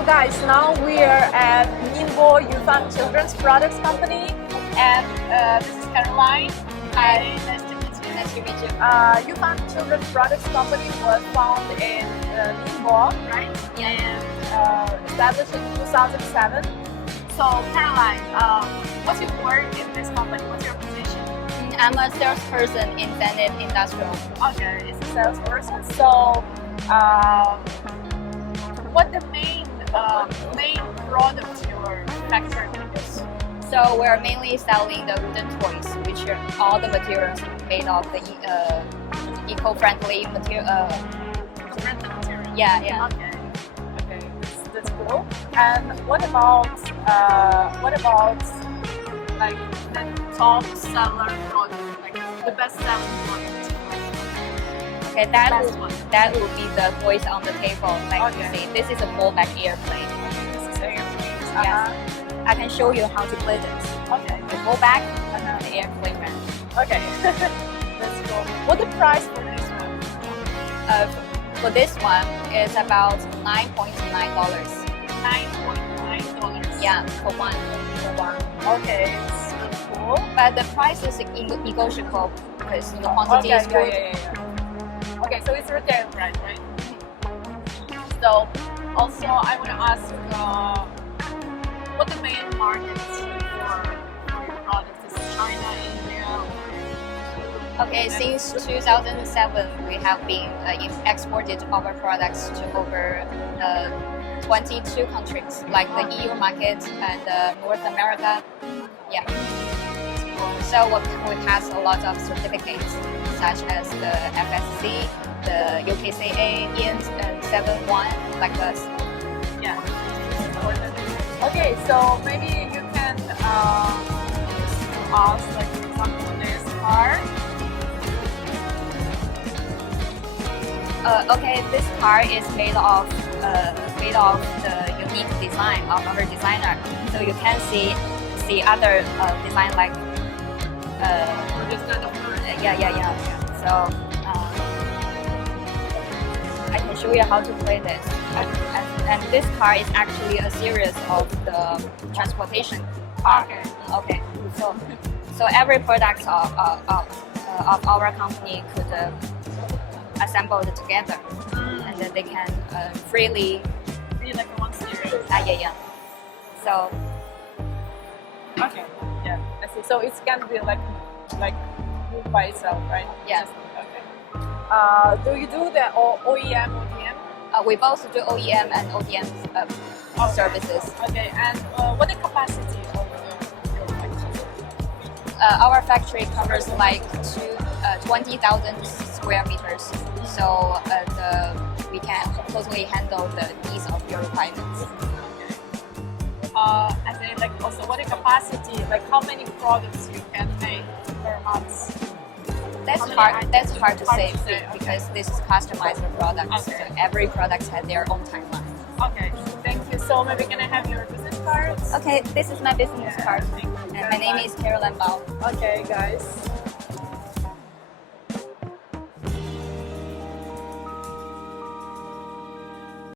So guys, now we are at Ningbo Yufan Children's Products Company, and this is Caroline. Hi, nice to meet you. Nice to meet you. Yufan Children's Products Company was founded in Ningbo, right? Yeah. And established in 2007. So Caroline, what's your work in this company? What's your position? I'm a salesperson in Zenit Industrial. Okay, it's a salesperson. So, what the main product your factory produces? So we're mainly selling the wooden toys, which are all the materials made of the eco-friendly material. Eco-friendly material. Yeah. Okay, that's cool. And what about like the top seller product, like the best selling product? Okay, that would be the toys on the table. Like you see, this is a fallback airplane. This is airplane. Yes. I can show you how to play this. Okay. The fallback and then the airplane man. Okay. That's cool. What's the price for this one? For this one, it's about $9.9. $9.9. Yeah, for one. Okay, it's cool. But the price is negotiable because the quantity is good. Yeah. Okay, so it's retail price, right? So, also I want to ask, what the main markets for your products? Is China, India? Okay, since 2007, we have been exported our products to over 22 countries, like the EU market and North America. Yeah. So we pass a lot of certificates, such as the FSC, the UKCA, EN 7.1, like this. Yeah. Okay, so maybe you can ask, like, for example, this car. Okay, this car is made of the unique design of our designer. So you can see other design like This kind of car. yeah. So I can show you how to play this. And this car is actually a series of the transportation car. Okay. So every product of our company could assemble it together, and then they can freely. Be like one series. Yeah. So. Okay. Yeah. I see. So it's gonna be like moved by itself, right? Yeah. Okay. Do you do the OEM, ODM? We both do OEM and ODM services. Okay. And what the capacity of your factory? Our factory covers like 20,000 square meters, so we can totally handle the needs of your requirements. I say, like, also what the capacity, like how many products you can make per month? That's hard to say because this is customized products. Okay. So every product has their own timeline. Okay, thank you. So maybe can I have your business cards? Okay, this is my business card, and my name is Caroline Bao. Okay, guys.